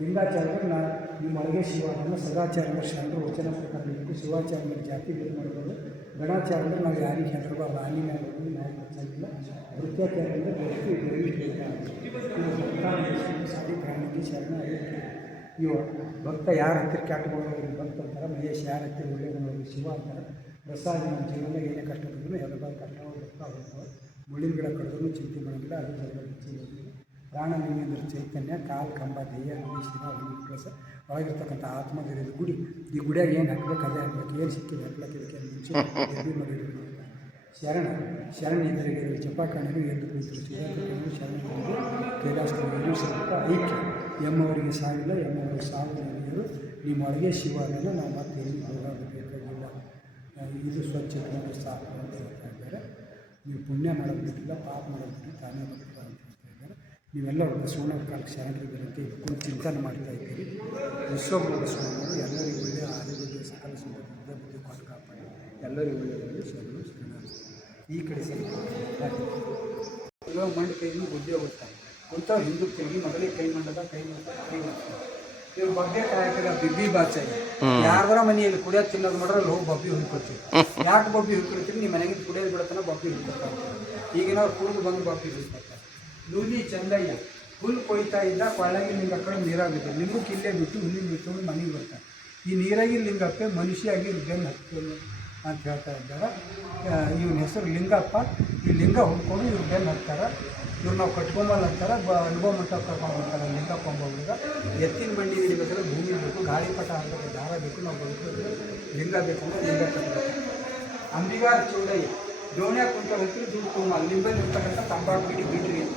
ಲಿಂಗಾಚಾರ ಅಂದ್ರೆ ನಿಮ್ಮೊಳಗೆ ಶಿವ ಅನ್ನೋ, ಸದಾಚಾರ ಅಂದರೆ ಶರಣರು ವಚನ ಪ್ರಕಾರ ಇರಬೇಕು, ಶಿವಾಚಾರ ಅಂದರೆ ಜಾತಿ ಬೇರೆ ಮಾಡ್ಬೋದು, ಗಣಾಚಾರ ಅಂದರೆ ನಾವು ಯಾರಿಗೆ ಹೆದರಬಾರ್ದು, ಹಾನಿ ಮಾಡೋದು ನಾವು ಗೊತ್ತಾಗಿಲ್ಲ, ವೃತ್ತಾಚಾರ ಅಂದರೆ ಸಾರಿ ಪ್ರಾಣಿಗೆ ಶರಣ ಐಕ್ಯ. ಇವ ಭಕ್ತ ಯಾರ ಹತ್ತಿರ ಕೆಟ್ಟಕೊಳ್ಳೋರಿಗೆ ಭಕ್ತ ಅಂತಾರೆ, ಮಹೇಶ್ ಯಾರ ಹತ್ತಿರ ಒಳ್ಳೆಯದನ್ನೋರಿಗೆ ಶಿವ ಅಂತಾರೆ. ಪ್ರಸಾದ ನಮ್ಮ ಜೀವನದಾಗ ಏನೇ ಕಷ್ಟ ಬಂದರೂ ಹೆದರಬಾರ್ದು, ಕಷ್ಟ ಬರ್ತಾ ಹೋಗ್ತಾವೆ. ಮುಳ್ಳಿನ ಗಿಡ ಕಡಿದ್ರೂ ಚಿಂತೆ ಮಾಡೋಂಗಿಲ್ಲ, ಅದು ಜಗತ್ತಿನ ಪ್ರಾಣ ನಿಮ್ಮಿಂದ ಚೈತನ್ಯ, ಕಾಲು ಕಂಬ ದೇಹ ಶಿವ ಕೆಲಸ ಒಳಗಿರ್ತಕ್ಕಂಥ ಆತ್ಮದಿರೋದು ಗುಡಿ. ಈ ಗುಡಿಯಾಗ ಏನು ಹಾಕ್ಬೇಕು ಅದೇ ಹಾಕ್ಬೇಕು, ಏನು ಸಿಕ್ಕಿದೆ ಹಾಕ್ಲಿಕ್ಕೆ ಇದಕ್ಕೆ ಮುಂಚೆ ಎದ್ದು ಮಾಡಿರೋದು ಶರಣ ಇದ್ದರಿಗೆ ಜಪಾಕಣ್ಣರು ಎದ್ದು ಕುಳಿತರು, ಶಿವಕಣ್ಣರು ಶರಣರು ಕೈಲಾಸದಲ್ಲಿ ಸ್ವಲ್ಪ ಐಕ್ಯ. ಎಮ್ಮವರಿಗೆ ಸಾವಿಲ್ಲ, ಎಮ್ಮವರಿಗೆ ಸಾವಿಲ್ಲ, ನಿಮ್ಮೊಳಗೆ ಶಿವ ಅನ್ನೋದು ನಾವು ಮತ್ತೆ ಎಲ್ಲಿ ಹೋಗಬೇಕಾಗಿಲ್ಲ. ಇದು ಸ್ವಚ್ಛ ಸಾಕು ಅಂತ ಹೇಳ್ತಾ ಇದ್ದಾರೆ. ನೀವು ಪುಣ್ಯ ಮಾಡೋದು ಬಿಟ್ಟಿಲ್ಲ, ಪಾಪ ಮಾಡೋದು ಬಿಟ್ಟು ತಾನೇ ಬರ್ತೀರ ಅಂತ ಹೇಳ್ತಾ ಇದ್ದಾರೆ. ನೀವೆಲ್ಲರೂ ಬಸವಣ್ಣ ಕಾಲಕ್ಕೆ ಶರಣರಿದ್ದರಂತೆ ಇದಕ್ಕೂ ಚಿಂತನೆ ಮಾಡ್ತಾ ಇದ್ದೀರಿ. ವಿಶ್ವಗುರು ಬಸವಣ್ಣವರು ಎಲ್ಲರಿಗೂ ಒಳ್ಳೆಯ ಆರೋಗ್ಯ ಸಕಲ ಸಂಪತ್ತು ಬುದ್ಧಿ ಕೊಟ್ಟು ಕಾಪಾಡಿ ಎಲ್ಲರಿಗೂ ಒಳ್ಳೆಯದರಲ್ಲಿ ಶರಣರು ಶರಣಾರ್ಥಿ. ಈ ಕಡೆ ಕೆಲವು ಮಂಡಿ ಕೈಯಿಂದ ಬುದ್ಧಿ ಹೋಗ್ತಾರೆ ಕುಂತವ್ರು ಹಿಂದಕ್ಕೆ ತಿರುಗಿ ಮೊದಲೇ ಕೈ ಮಂಡದ ಕೈ ಮಾಡ್ತಾರೆ, ಕೈ ಮಾಡ್ತಾರೆ. ಇವ್ರ ಬಗ್ಗೆ ಕಾಯಕ ಬಿಬ್ಬಿ ಬಾಚಾಯಿ ಯಾರ್ದಾರ ಮನೆಯಲ್ಲಿ ಕುಡಿಯೋದು ತಿನ್ನೋದು ಮಾಡ್ರೆ ಅಲ್ಲಿ ಹೋಗಿ ಬಬ್ಬಿ ಹುಡ್ಕೊಡ್ತೀವಿ. ಯಾಕೆ ಬಬ್ಬಿ ಹುಡ್ಕೊಡ್ತೀವಿ? ನಿಮ್ಮ ಮನೆಗೆ ಕುಡಿಯೋದು ಬಿಡತನ ಬಬ್ಬಿ ಹುಡ್ಕೊಡ್ತಾರೆ. ಈಗಿನ ಕುಡಿದು ಬಂದು ಬಬ್ಬಿ ಹುಡ್ಕೊಡ್ತಾರೆ. ಲೂಲಿ ಚಂದಯ್ಯ ಹುಲ್ಲು ಕೊಯ್ತಾ ಇದ್ದ, ಕೊಳ್ಳಗಿ ಲಿಂಗಕ್ಕ ನೀರಾಗಿದ್ದು, ಲಿಂಗಕ್ಕೆ ಇಲ್ಲೇ ಬಿಟ್ಟು ಹುಲ್ಲಿನ ಬಿಟ್ಟು ಮನೆಗೆ ಬರ್ತಾರೆ. ಈ ನೀರಾಗಿ ಲಿಂಗಕ್ಕೆ ಮನುಷ್ಯಾಗಿ ಬೆನ್ನು ಹತ್ತಿಲ್ಲ ಅಂತ ಹೇಳ್ತಾ ಇದ್ದಾರೆ. ಇವನ ಹೆಸರು ಲಿಂಗಪ್ಪ. ಈ ಲಿಂಗ ಹುಡ್ಕೊಂಡು ಇವ್ರು ಬೆನ್ನು ಹಾಕ್ತಾರೆ. ಇವ್ರು ನಾವು ಕಟ್ಕೊಂಬಲ್ಲ ಅಂತಾರೆ, ಅನುಭವ ಮಟ್ಟ ಕರ್ಕೊಂಡು ಬರ್ತಾರೆ. ಲಿಂಗಪ್ಪ ಅಂಬೋಗ ಎತ್ತಿನ ಬಂಡಿ ಹಿಡಿಬೇಕಾದ್ರೆ ಭೂಮಿ ಬೇಕು, ಗಾಳಿಪಟ ಆಗಬೇಕು, ದಾರ ಬೇಕು, ನಾವು ಬದುಕಿದ್ರೆ ಲಿಂಗ ಬೇಕಂದ್ರೆ ಲಿಂಗ ಕಟ್ಟಬೇಕು. ಅಂಬಿಗಾರ ಚೌಡಯ್ಯ ಡೋಣ್ಯಾಗ ಕುಂತ ಹೋಗ್ತೀರಿ, ದುಡ್ಡು ತುಂಬ ಲಿಂಬಲ್ಲಿ ಇರ್ತಕ್ಕಂಥ ತಂಬಾಕು ಬಿಟ್ರಿ ಅಂತ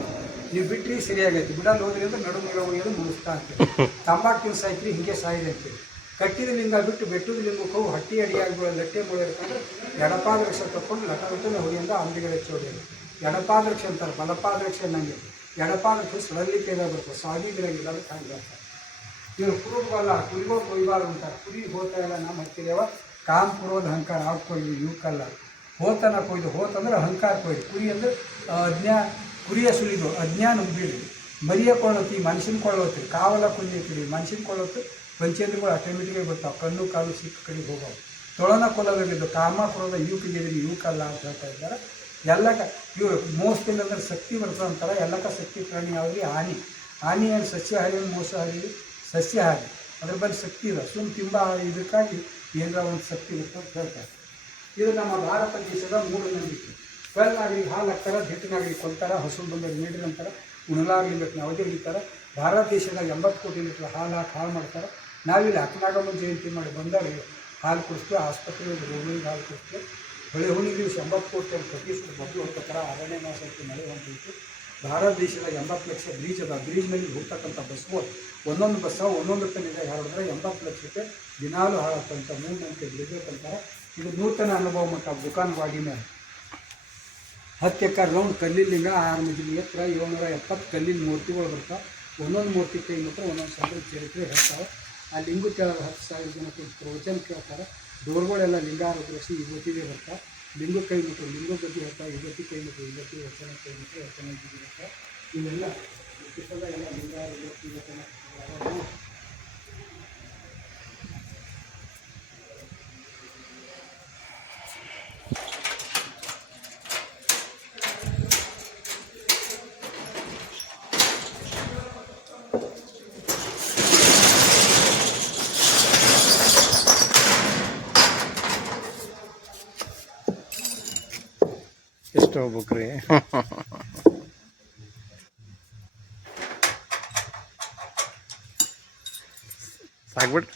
ನೀವು ಬಿಟ್ರಿ ಸರಿಯಾಗೈತಿ, ಬಿಡಲ್ಲಿ ಹೋದ್ರಿ ಅಂದ್ರೆ ನಡು ಮುಗ ಹೋಗೋದು ಮುಗಿಸ್ತಾ ಅಂತೀವಿ. ತಂಬಾಕು ತಿನ್ಸಿ ಸಾಯ್ತೀರಿ, ಹಿಂಗೆ ಸಾಯಿದೆ ಅಂತೀವಿ. ಕಟ್ಟಿದ ಲಿಂಗ ಬಿಟ್ಟು ಬೆಟ್ಟದ ಲಿಂಗಕ್ಕೆ ಹೋಗಿ ಹಟ್ಟಿ ಅಡಿಯಾಗಿ ಲಟ್ಟೆ ಮೂಳೆ ಇರ್ಕೊಂಡು ಎಡಪಾದರಕ್ಷ ತಗೊಂಡು ಲಟನೆ ಹೊಡಿಯಿಂದ ಅಂಬಿಗರ ಚೌಡಿಯಲ್ಲಿ ಎಡಪಾದರಕ್ಷ ಅಂತಾರೆ, ಬಲಪಾದರಕ್ಷ ಅನ್ನಂಗೆ. ಎಡಪಾದರಕ್ಷ ಸಡಲಿಕೆದಾಗ ಬರ್ತದೆ, ಸಾವಿಗಿರಾಗಿಲ್ಲ ಅದಕ್ಕೆ ಹಂಗೆ ಬರ್ತಾರೆ. ಇವರು ಕುರುಬಲ್ಲ, ಕುರಿಗಳು ಕೊಯ್ಬಾರ್ದು ಅಂತಾರೆ. ಕುರಿ ಹೋತ ಇಲ್ಲ ನಮ್ಮ ಹತ್ತಿರವ ಕಾಮ್ ಕುರೋದು ಅಹಂಕಾರ ಹಾಕ್ಕೊಯ್ದು ಇವಕ್ಕಲ್ಲ. ಹೋತನ ಕೊಯ್ದು, ಹೋತಂದ್ರೆ ಅಹಂಕಾರ ಕೊಯ್ದು, ಕುರಿ ಅಂದರೆ ಕುರಿಯ ಸುಳಿದು ಅಜ್ಞಾನ ಬೀಳಿ, ಮರಿಯ ಕೊಳ್ಳೋತಿ ಮನುಷ್ಯನ ಕೊಳ್ಳೋತಿ, ಕಾವಲ ಕುಂದಿರ್ತೀವಿ ಮನುಷ್ಯನ ಕೊಳ್ಳೋತಿ. ಪಂಚೇಂದ್ರಗಳು ಆಟೋಮೆಟಿಕಾಗಿ ಬರ್ತಾವೆ, ಕಣ್ಣು ಕಾಲು ಸಿಕ್ಕ ಕಡೆಗೆ ಹೋಗೋವು. ತೊಳನ ಕೊಲ್ಲೋದ್ರಲ್ಲಿದ್ದು ಕಾಮ ಕೊಡೋದ ಯುವಕಿಗೆ ಯುವಕಲ್ಲ ಅಂತ ಹೇಳ್ತಾ ಇದ್ದಾರೆ. ಎಲ್ಲಕ ಇವರು ಮೋಸದಿಂದ ಅಂದ್ರೆ ಶಕ್ತಿ ಬರ್ತದೆ ಅಂತಾರೆ. ಎಲ್ಲಕ ಶಕ್ತಿ ಪ್ರಾಣಿ ಯಾವ್ದು? ಆನಿ. ಆನಿ ಏನು ಸಸ್ಯಹಾರಿ, ಮೋಸಹಾರಿ, ಸಸ್ಯಹಾರಿ. ಅದ್ರ ಬಗ್ಗೆ ಶಕ್ತಿ ಇಲ್ಲ, ಸುಮ್ಮನೆ ತಿಂಬ ಇದಕ್ಕಾಗಿ ಏನರ ಒಂದು ಶಕ್ತಿ ಇರುತ್ತೆ ಅಂತ ಹೇಳ್ತಾರೆ. ಇದು ನಮ್ಮ ಭಾರತ ದೇಶದ ಮೂಢನಂಬಿಕೆ. ಕಲ್ಲಾಗಲಿ ಹಾಲು ಹಾಕ್ತಾರೆ, ಹಿಟ್ಟಿನಾಗಲಿ ಕೊಲ್ತಾರೆ, ಹಸು ಬಂದಾಗ ನೀಡಿನ ಅಂತಾರೆ, ಉಣಲಾಗಲಿಬೇಕು ಯಾವುದೇ ಹಿಡಿತಾರೆ. ಭಾರತ ದೇಶದಾಗ 80 ಕೋಟಿ ಲೀಟ್ರ್ ಹಾಲು ಹಾಕಿ ಹಾಳು ಮಾಡ್ತಾರೆ. ನಾವಿಲ್ಲಿ ಅಕ್ಕನಾಗಮ್ಮನ ಜಯಂತಿ ಮಾಡಿ ಬಂದವರಿಗೆ ಹಾಲು ಕುಡಿಸ್ತೀವಿ, ಆಸ್ಪತ್ರೆಗೆ ರೋಗಿಗಳಿಗೆ ಹಾಲು ಕುಡಿಸ್ತೀವಿ. ಹೊಳೆ ಹುಣಿಗೆ 80 ಕೋಟಿ ಅಂತ ಪ್ರತಿಷ್ಠೆ ಬಬ್ಬು ಹೋಗ್ತಾರೆ. ಅರಣ್ಯ ನಾಶಕ್ಕೆ ಮಳೆ ಹೊಂಟಿತ್ತು. ಭಾರತ ದೇಶದಾಗ 80 ಲಕ್ಷ ಬ್ರಿಡ್ಜ್ ಅದ. ಬ್ರಿಡ್ಜ್ ಮೇಲೆ ಹೋಗ್ತಕ್ಕಂಥ ಬಸ್ಗಳು ಒಂದೊಂದು ಬಸ್ಸು ಒಂದೊಂದು ರೂಪಾಯಿನಿಂದ ಹೊಡೆದ್ರೆ 80 ಲಕ್ಷಕ್ಕೆ ದಿನಾಲು ಹಾಳಾಗ್ತಂಥ ಮೂಢನಂಬಿಕೆ ಬಿಡಬೇಕಂತಾರೆ. ಇದು ನೂತನ ಅನುಭವ ಮತ್ತು ದುಕಾನ್ವಾಡಿ ಮೇಲೆ 10 ಎಕರೆ ರೌಂಡ್ ಕಲ್ಲಿನ ಲಿಂಗ, 6 ಮಜಿಲಿ ಎತ್ತರ, 770 ಕಲ್ಲಿನ ಮೂರ್ತಿಗಳು ಬರ್ತಾವೆ. ಒಂದೊಂದು ಮೂರ್ತಿ ಕೈ ಮಾತ್ರ ಒಂದೊಂದು ಸಾವಿರ ಚರಿತ್ರೆ ಹೇಳ್ತಾವೆ. ಆ ಲಿಂಗು ಕೆಳಗೆ 10,000 ಜನ ಪ್ರವಚನ ಕೇಳ್ತಾರೆ. ಡೋರ್ಗಳೆಲ್ಲ ಲಿಂಗಾರೋಗ್ರಸಿ ಇವತ್ತಿಗೆ ಬರ್ತಾವೆ. ಲಿಂಗು ಕೈ ಮುಟ್ಟು ಲಿಂಗು ಬಗ್ಗೆ ಹೇಳ್ತಾರೆ, ಇವತ್ತಿ ಕೈ ಮುಟ್ಟು ಇವತ್ತಿ ವಚನ ಕೈ ಮುಟ್ಟು ವಚನ ಹೇಳ್ತಾರೆ. ಇವೆಲ್ಲ ಎಲ್ಲ ಲಿಂಗಾರೋಗ್ರಸಿ ವಚನ ಎಷ್ಟು ಹೋಗ್ಬೇಕ್ರಿ? ಸಾಕ್ಬಿಟ್ಟು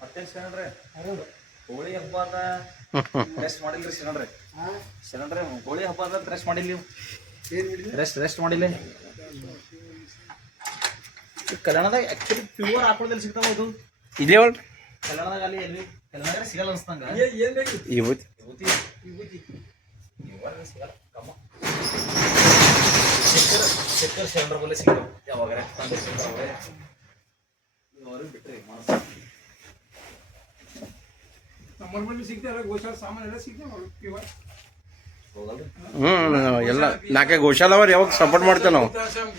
ಮತ್ತೇನು ಸಿಲಿಂಡ್ರಿ ಹೋಳಿ ಹಬ್ಬ ಅದ ರೆಸ್ಟ್ ಮಾಡಿಲ್ರಿ ಸಿಲಿಂಡ್ರಿ? ಸಿಲಿಂಡ್ರಿ ಹೋಳಿ ಹಬ್ಬ ಅದ ರೆಸ್ಟ್ ಮಾಡಿಲ್ಲ ನೀವು? ರೆಸ್ಟ್ ಮಾಡಿಲ್ಲ. ಕಲ್ಯಾಣದಾಗ ಆ್ಯಕ್ಚುಲಿ ಪ್ಯೂರ್ ಹಾಕೋದಲ್ಲಿ ಸಿಗ್ತಾವ ಅದು. ಇದೇ ಒಳ್ರಿ ಕಲ್ಯಾಣದಾಗ ಅಲ್ಲಿ ಎಲ್ಲಿ ಕಲ್ಯಾಣದಾಗ ಸಿಗಲ್ಲ ಅನ್ಸ್ತಂಗ. ಇವತ್ತು ವಿಭೂತಿ ವಿಭೂತಿ ಇವಾಗ ಸಿಗಲ್ಲ ಕಮ್ಮ ಚಕ್ಕರ್ ಸಿಲಿಂಡರ್ ಬಲ್ಲಿ ಸಿಗ್ತಾವ ಯಾವಾಗ ತಂದೆ ಸಿಗ್ತಾವೆ ಇವರು ಬಿಟ್ರಿ ಮನಸ್ಸು ನಮ್ಮಲ್ಲಿ ಬಂದು ಸಿಗ್ತಾವೆ ಗೋಶಾಲ ಸಾಮಾನು ಎಲ್ಲ ಸಿಗ್ತಾವೆ ಪ್ಯೂರ್ ಹೋಗಲ್ರಿ ಎಲ್ಲ ನಾಲ್ಕೇ ಗೋಶಾಲ ಅವ್ರು ಯಾವಾಗ ಸಪೋರ್ಟ್ ಮಾಡ್ತೇವೆ ನಾವು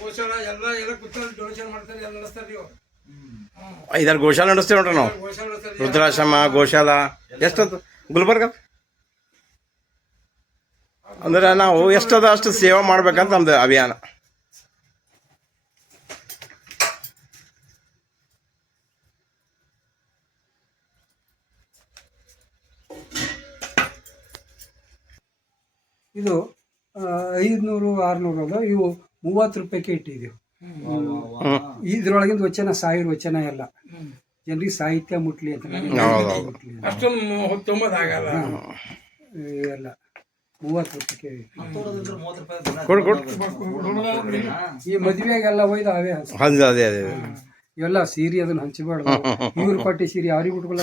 ಗೋಶಾಲ ಎಲ್ಲ ಎಲ್ಲ ಕೂತಾರೆ ಡೊನೇಷನ್ ಮಾಡ್ತಾರೆ ಎಲ್ಲ ನಡೆಸ್ತಾರೆ ನೀವು 5-6 ಗೋಶಾಲ ನಡೆಸ್ತೇವೆ ನೋಡ್ರಿ ನಾವು ಗೋಶಾಲ ನಡೆಸ್ತಾರೆ ವೃದ್ಧಾಶ್ರಮ ಗೋಶಾಲ ಎಷ್ಟದು ಗುಲ್ಬರ್ಗ ಅಂದ್ರೆ ನಾವು ಎಷ್ಟದ ಅಷ್ಟು ಸೇವಾ ಮಾಡ್ಬೇಕಂತ ನಮ್ದು ಅಭಿಯಾನ. ಇದು 500-600 ಅದ ಇವು 30 ರೂಪಾಯಿಗೆ ಇಟ್ಟಿದ್ದೀವಿ. ಇದ್ರೊಳಗಿಂದ ವಚನ 1000 ವಚನ ಎಲ್ಲ ಜನರಿಗೆ ಸಾಹಿತ್ಯ ಮುಟ್ಲಿ ಅಂತ ಅಷ್ಟೊಂದು ತುಂಬದಾಗಲ್ಲ ಎಲ್ಲ 30 ರೂಪಾಯಿಗೆ ಕೊಡು ಕೊಡು ಈ ಮದುವೆಗೆಲ್ಲ ಒಯ್ದು ಅವೇ ಹಂಗೆ ಅದೇ ಅದೇ ಇವೆಲ್ಲ ಸೀರೆ ಅದನ್ನ ಹಂಚಬಾರ್ದು. ಇವ್ರ ಪಟ್ಟಿ ಸೀರೆ ಅವ್ರಿಗೆ ಬಿಟ್ಕೊಳ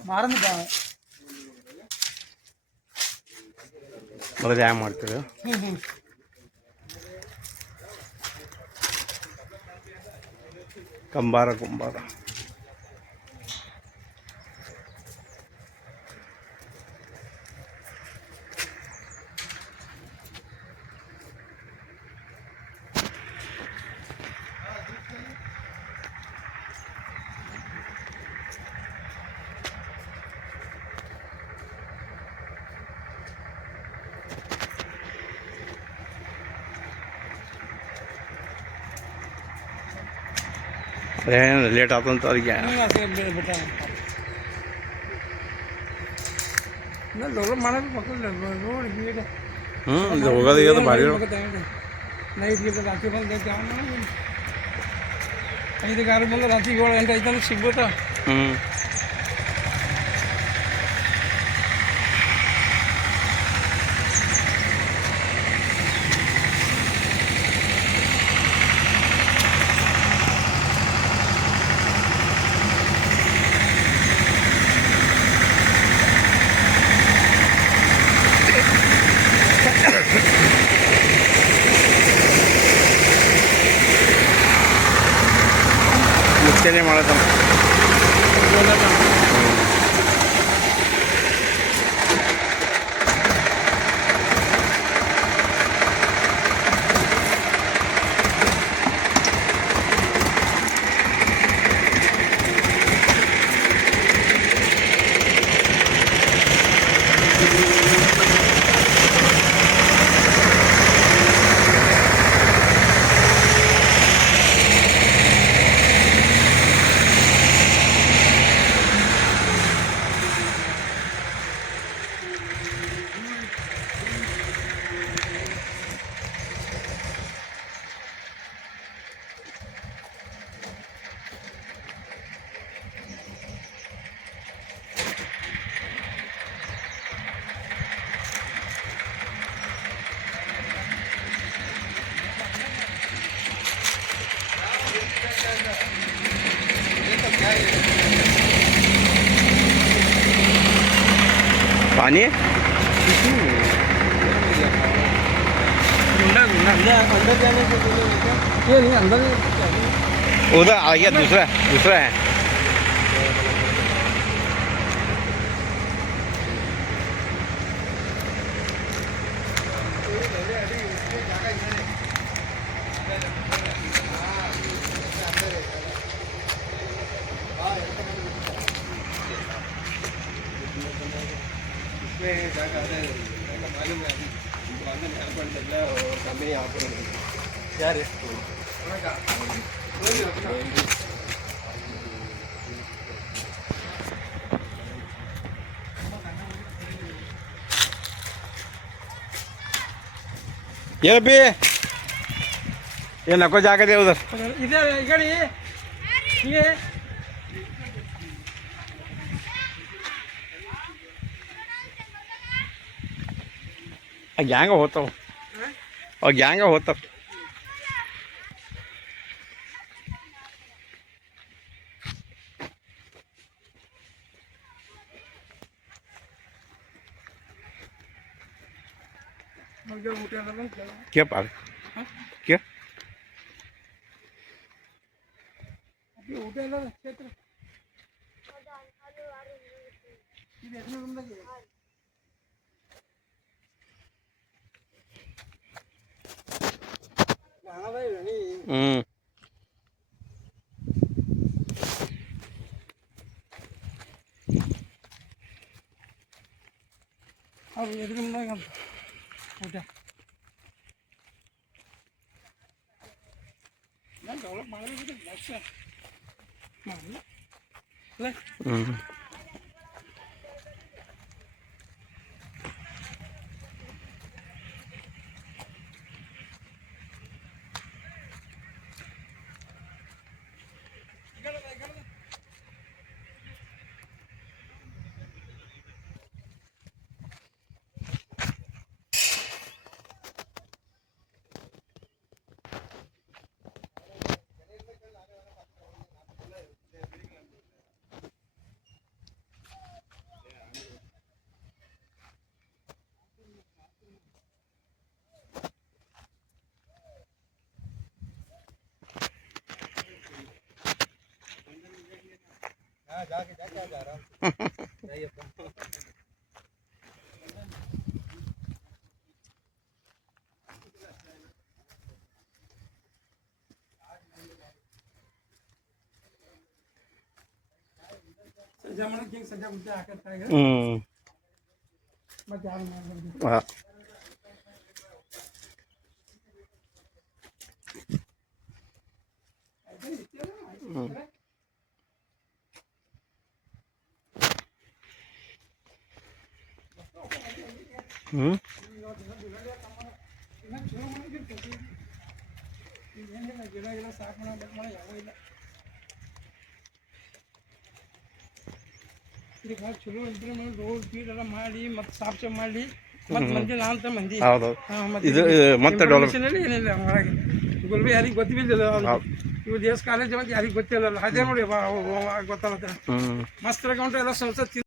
മറന്നിട്ടാണ് ಮೊದಲು ಹ್ಯಾಂಗ ಮಾಡ್ತೀರಿ ಕಂಬಾರ ಕುಂಬಾರ ಅದೇನು ಲೇಟ್ ಆತಂತ ಅದಕ್ಕೆ ಇದು ಹೋಗೋದು ಈಗ ಭಾರಿ ಐದು ಗಾಡಿ ಬಂದು ರಾತ್ರಿ 7 ಗಂಟೆ ಆಯ್ತಂದ್ರೆ ಸಿಗ್ಬೋತಾ. ಮುಚ್ಚನೆ ಮಾಡೋದು पानी उधर आ गया दूसरा है ಯಾರು ಏನಪ್ಪಿ ಏನು ನಕ್ಕೋ ಜಾಗದೆ ಹೌದರ್ ಇದೇ ಈ ಕಡೆ ಹೀಗೆ ಆ ಗ್ಯಾಂಗ ಹೋಗ್ತಾವ ಅವು ಗ್ಯಾಂಗ ಹೋಗ್ತಾವ ಊಟ ಎಲ್ಲ ಕೇಪ ಕೇ ಊಟ ಎಲ್ಲ ಕ್ಷೇತ್ರ ಇದು ಎಷ್ಟನೇ ರೂಮ್ದಾಗೆ ಹ್ಞೂ ಅವ್ರು ಎದುರು ರೂಮ್ದಾಗ ಊಟ ನಾನು ಡೆವಲಪ್ ಮಾಡಬೇಕು ಲಕ್ಷ ಮಾಡಿ ಹ್ಞೂ ಸಜ್ಜಾ ಮಾಡಕ್ಕೆ ಹಿಂಗೆ ಸಜ್ಜಾ ಮುದ್ದೆ ಹಾಕತ್ತಾಗ ಹ್ಞೂ ಮತ್ತೆ ಯಾರು ಮಾಡ್ಬಾರ್ದು ಹಾಂ ಹ್ಞೂ ಇನ್ನ ಚಲೋ ಮಾಡಿರ್ತೀವಿ ಏನಿಲ್ಲ ಗಿಡ ಗಿಡ ಸಾಕು ಮಾಡೋ ಯಾವ ಇಲ್ಲ ಇದಕ್ಕೆ ಭಾಳ ಚಲೋ ಇಂಪ್ರೂವ್ಮೆಂಟ್ ರೋಡ್ ಗೀಡ್ ಎಲ್ಲ ಮಾಡಿ ಮತ್ತು ಸಾಫ್ ಮಾಡಿ ಮತ್ತು ಮಂದಿ ಅಂತ ಮಂದಿ ಹೌದು ಮತ್ತೆ ಇದು ಮತ್ತೆ ಡೆವಲಪ್ ಏನಿಲ್ಲ ಒಳಗೆ ಗುಲ್ಬಿ ಯಾರಿಗೆ ಗೊತ್ತಿಲ್ಲ ಇವು ದೇಶ ಕಾಲೇಜ್ ಮತ್ತು ಯಾರಿಗೆ ಗೊತ್ತಿಲ್ಲ ಅದೇ ನೋಡಿ ಗೊತ್ತಾಗುತ್ತೆ ಹ್ಞೂ ಮಸ್ತ್ ರಕೌಂಟ್ ಎಲ್ಲ ಸಂಸತ್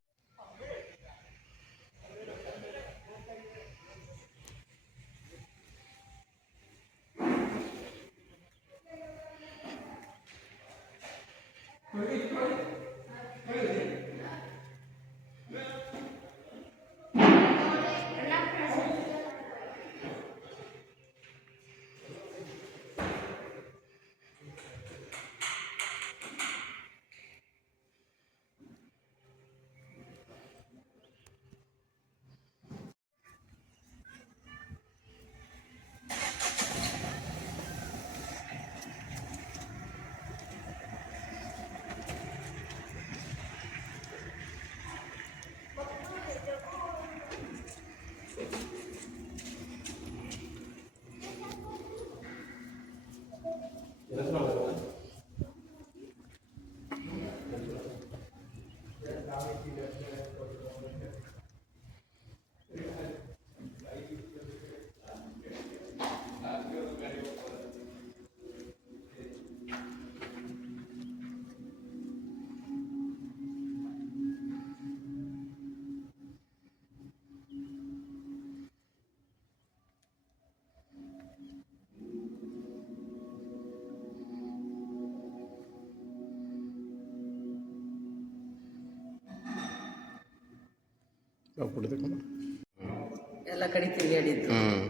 ಎಲ್ಲ ಕಡೆ ತಿರುಗಾಡಿದ್ದು ಹ್ಞೂ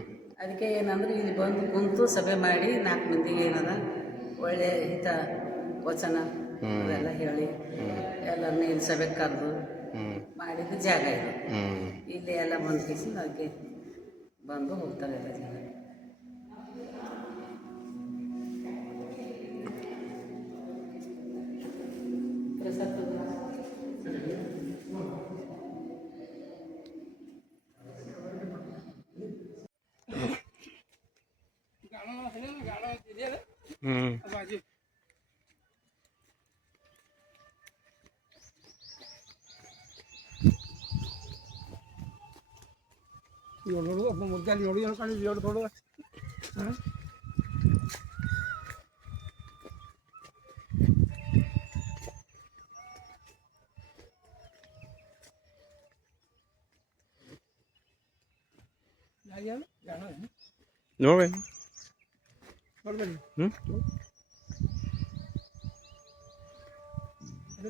ಅದಕ್ಕೆ ಏನಂದ್ರೆ ಇಲ್ಲಿ ಬಂದು ಕುಂತು ಸಭೆ ಮಾಡಿ 4 ಮಂದಿಗೆ ಏನದ ಒಳ್ಳೆಯ ಹಿತ ವಚನ ಅವೆಲ್ಲ ಹೇಳಿ ಎಲ್ಲರನ್ನ ಇಲ್ಲಿ ಸಭೆಗೆ ಕರೆದು ಮಾಡಿದ ಜಾಗ ಇದು. ಹ್ಞೂ ಇಲ್ಲಿ ಎಲ್ಲ ಬಂದು ಕೇಸಿ ಅದಕ್ಕೆ ಬಂದು ಹೋಗ್ತಾರೆ ಎಲ್ಲ ಜನ. ಪ್ರಸಾದ गाणं दिलेलं ಹ್ಞೂ भाजी एवढं आपण मुद्द्याला एवढं काढली एवढं थोडं हां गाणं ನೋಡಿ बरोबर ಹ್ಞೂ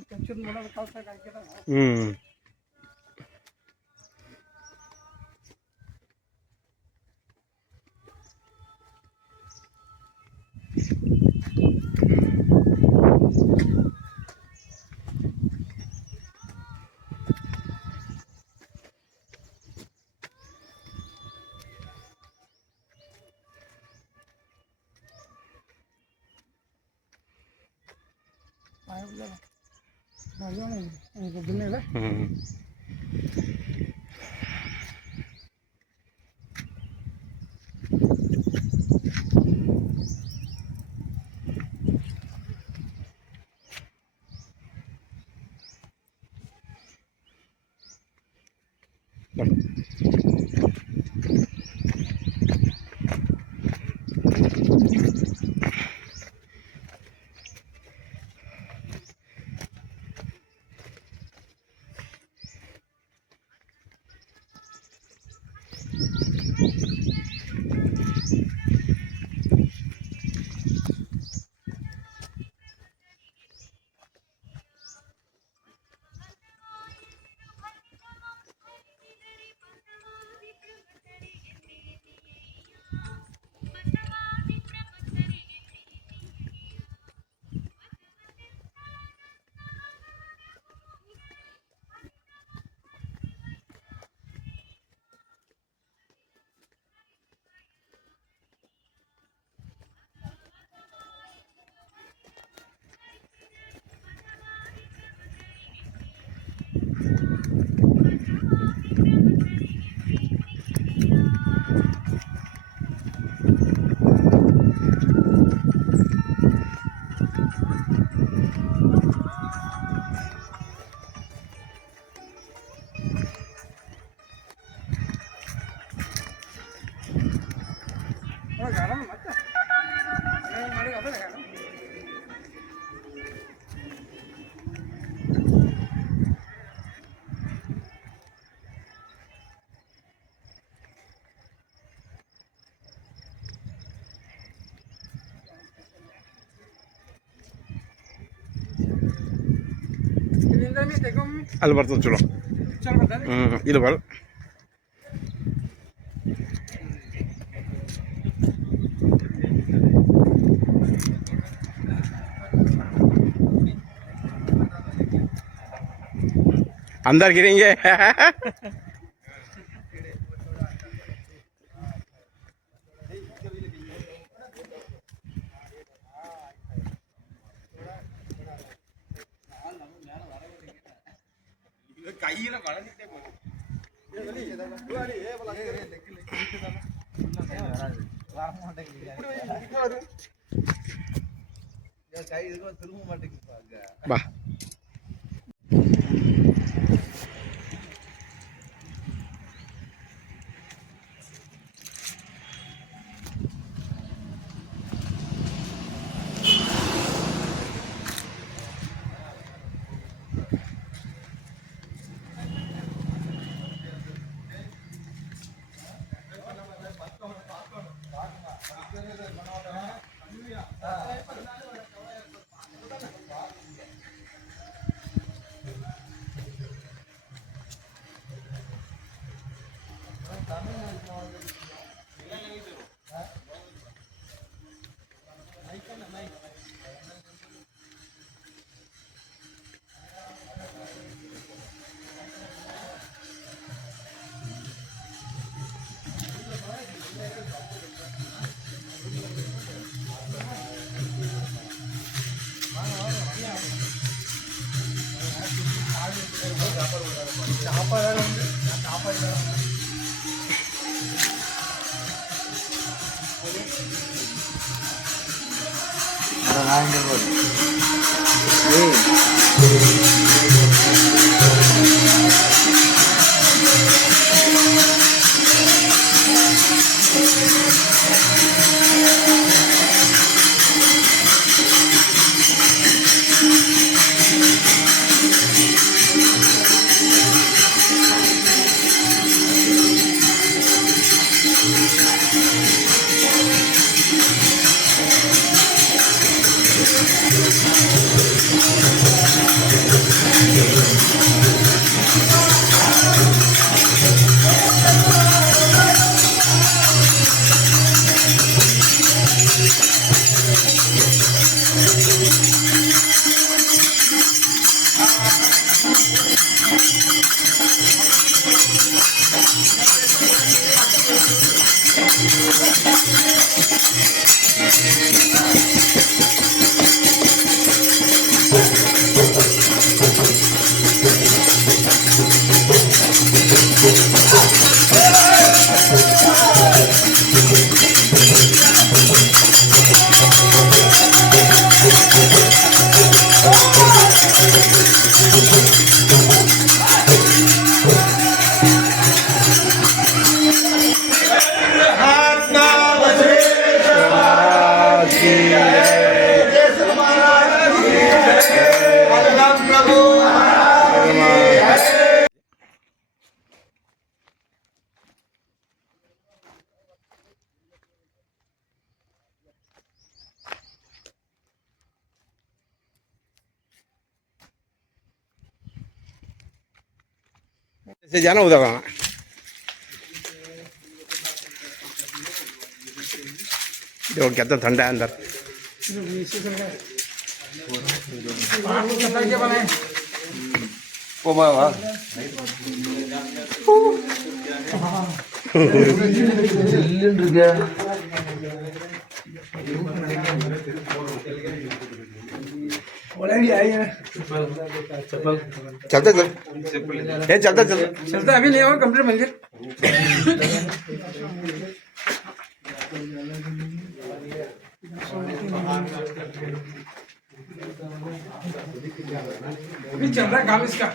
टेन्शन मला काय काय केलं ಹ್ಞೂ दिलेलं ಹ್ಞೂ गाणं ಮತ್ತೆ ಮಾಡಿ ಅದೇ गाणं ಇಲ್ಲಿಂದ ಮೀ ತೆಗೊಮ್ಮೆ ಅಲ್ಲಿ ಬರ್ತದೆ ಚಲೋ ಚಲೋ ಬರ್ತಾನೆ ಹ್ಞೂ ಇಲ್ಲಿ ಬರ अंदर गिरेंगे ಬಾ ऐसे जाना उधर वहाँ देखो क्या तो ठंडा है अंदर ओ बाबा चलते चल ये चलता चल चलता अभी नहीं होगा कंप्लीट मंदिर अभी चल रहा है काम इसका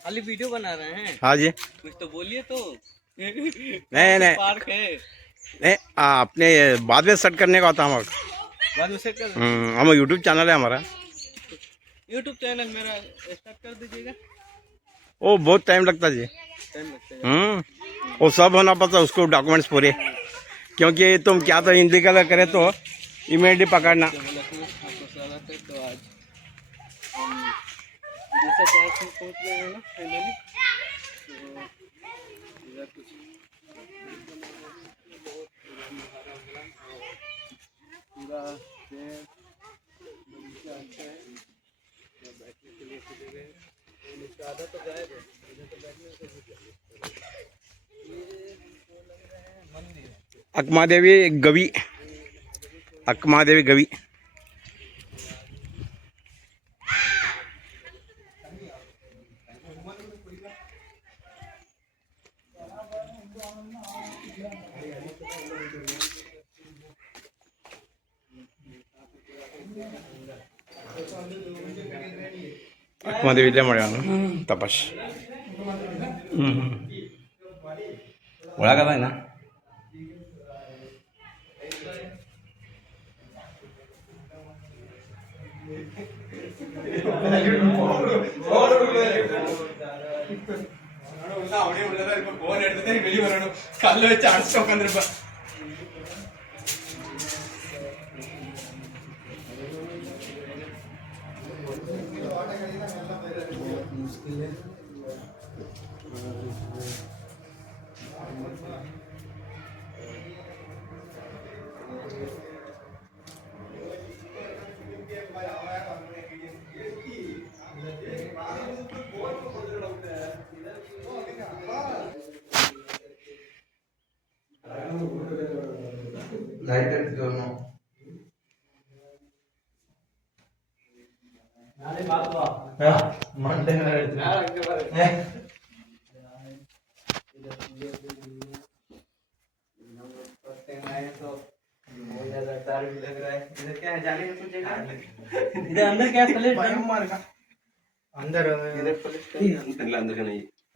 खाली वीडियो बना रहे हैं हाँ जी कुछ तो बोलिए तो नहीं नहीं पार्क है नहीं अपने बाद में सेट करने का होता है हमारा बाद में सेट कर हम यूट्यूब चैनल है हमारा यूट्यूब चैनल मेरा स्टार्ट कर दीजिएगा वो बहुत टाइम लगता है जी टाइम लगता है वो सब होना पड़ता उसको डॉक्यूमेंट्स पूरे क्योंकि तुम क्या तो हिंदी का करे तो इमीडिएटली पकड़ना तो आज हम दूसरे पार्क में पहुंच गए हैं ना फाइनली तो इधर कुछ पूरा पेड़ बगीचा अच्छा है बैठने के लिए चले गए इसका आधा तो गायब है इधर तो बैठने को भी ये जो लग रहा है मंदिर है अकमादेवी गवी अकमादेवी गवी ಮದುವೆ ಇಲ್ಲೇ ಮಾಡ್ಯಾನ ತಪಾಸ್. ಒಳಗದ ಇನ್ನ ಕಲ್ಲು വെച്ച് ಅಡಿಸ್ಕೊಂಡ್ರಪ್ಪ.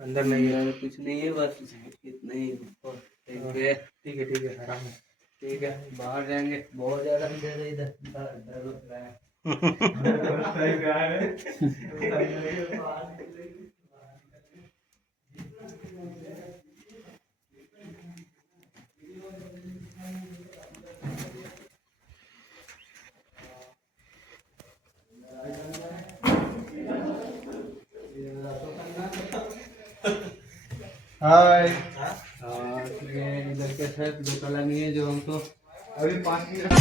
अंदर नहीं है, कुछ नहीं है, बस इतना ही। ठीक है ठीक है ठीक है, आराम है, ठीक है। बाहर जाएंगे, बहुत ज्यादा अंधेरा है इधर, डर लग रहा है। हाय ये इधर के साथ दो कलानी है जो हमको अभी 5 मिनट